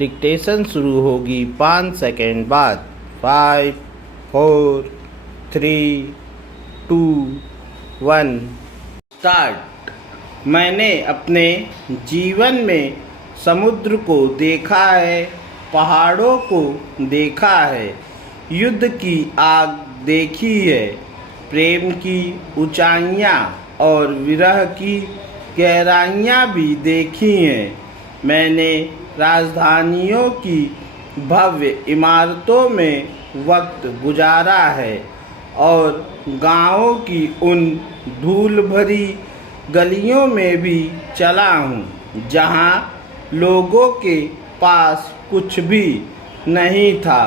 Dictation शुरू होगी 5 second बाद। 5 4 3 2 1 स्टार्ट। मैंने अपने जीवन में समुद्र को देखा है, पहाड़ों को देखा है, युद्ध की आग देखी है, प्रेम की ऊंचाइयाँ और विरह की गहराइयाँ भी देखी हैं। मैंने राजधानियों की भव्य इमारतों में वक्त गुजारा है और गाँवों की उन धूल भरी गलियों में भी चला हूँ जहाँ लोगों के पास कुछ भी नहीं था।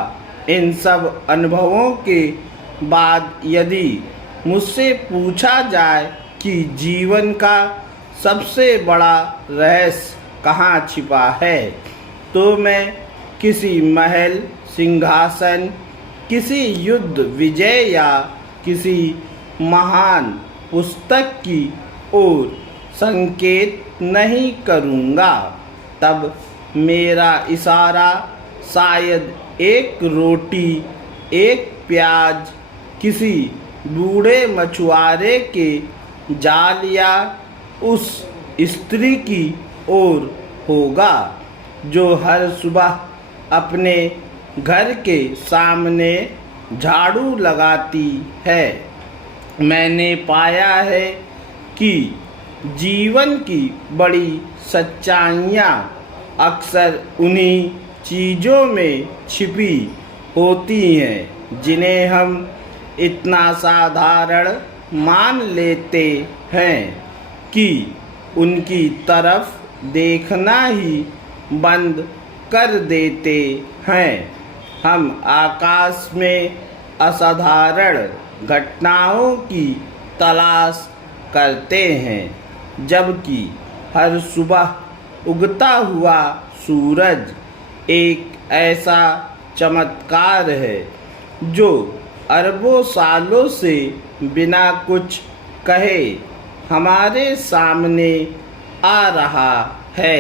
इन सब अनुभवों के बाद यदि मुझसे पूछा जाए कि जीवन का सबसे बड़ा रहस्य कहाँ छिपा है, तो मैं किसी महल, सिंहासन, किसी युद्ध विजय या किसी महान पुस्तक की ओर संकेत नहीं करूँगा। तब मेरा इशारा शायद एक रोटी, एक प्याज, किसी बूढ़े मछुआरे के जाल या उस स्त्री की ओर होगा जो हर सुबह अपने घर के सामने झाड़ू लगाती है। मैंने पाया है कि जीवन की बड़ी सच्चाइयाँ अक्सर उन्हीं चीज़ों में छिपी होती हैं जिन्हें हम इतना साधारण मान लेते हैं कि उनकी तरफ देखना ही बंद कर देते हैं। हम आकाश में असाधारण घटनाओं की तलाश करते हैं, जबकि हर सुबह उगता हुआ सूरज एक ऐसा चमत्कार है जो अरबों सालों से बिना कुछ कहे हमारे सामने आ रहा है।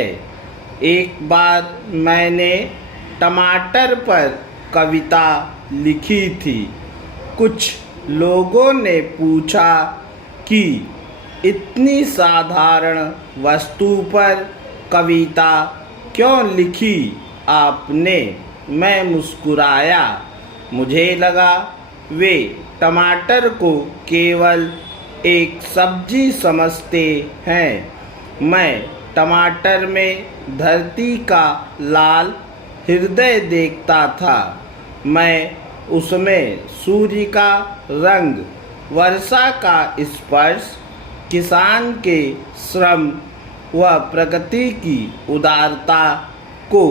एक बार मैंने टमाटर पर कविता लिखी थी। कुछ लोगों ने पूछा कि इतनी साधारण वस्तु पर कविता क्यों लिखी आपने? मैं मुस्कुराया। मुझे लगा वे टमाटर को केवल एक सब्जी समझते हैं। मैं टमाटर में धरती का लाल हृदय देखता था। मैं उसमें सूर्य का रंग, वर्षा का स्पर्श, किसान के श्रम व प्रकृति की उदारता को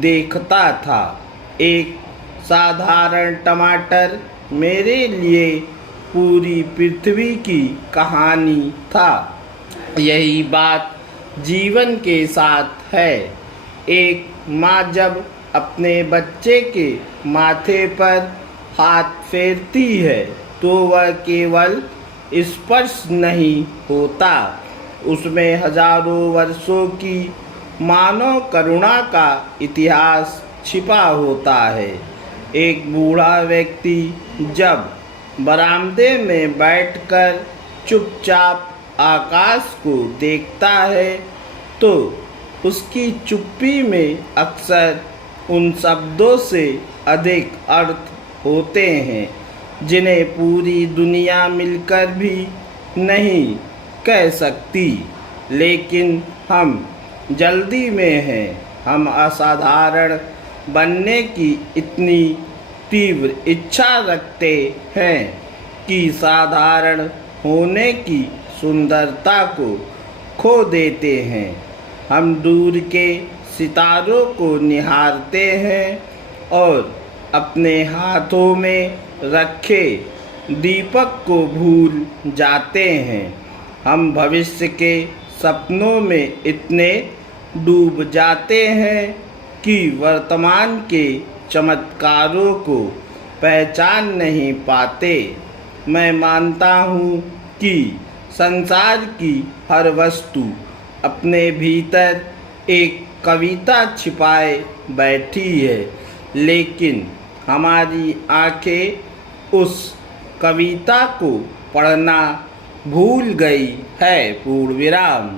देखता था। एक साधारण टमाटर मेरे लिए पूरी पृथ्वी की कहानी था। यही बात जीवन के साथ है। एक माँ जब अपने बच्चे के माथे पर हाथ फेरती है तो वह केवल स्पर्श नहीं होता, उसमें हजारों वर्षों की मानव करुणा का इतिहास छिपा होता है। एक बूढ़ा व्यक्ति जब बरामदे में बैठकर चुपचाप आकाश को देखता है तो उसकी चुप्पी में अक्सर उन शब्दों से अधिक अर्थ होते हैं जिन्हें पूरी दुनिया मिलकर भी नहीं कह सकती। लेकिन हम जल्दी में हैं। हम असाधारण बनने की इतनी तीव्र इच्छा रखते हैं कि साधारण होने की सुंदरता को खो देते हैं। हम दूर के सितारों को निहारते हैं और अपने हाथों में रखे दीपक को भूल जाते हैं। हम भविष्य के सपनों में इतने डूब जाते हैं कि वर्तमान के चमत्कारों को पहचान नहीं पाते। मैं मानता हूँ कि संसार की हर वस्तु अपने भीतर एक कविता छिपाए बैठी है, लेकिन हमारी आंखें उस कविता को पढ़ना भूल गई है। पूर्ण विराम।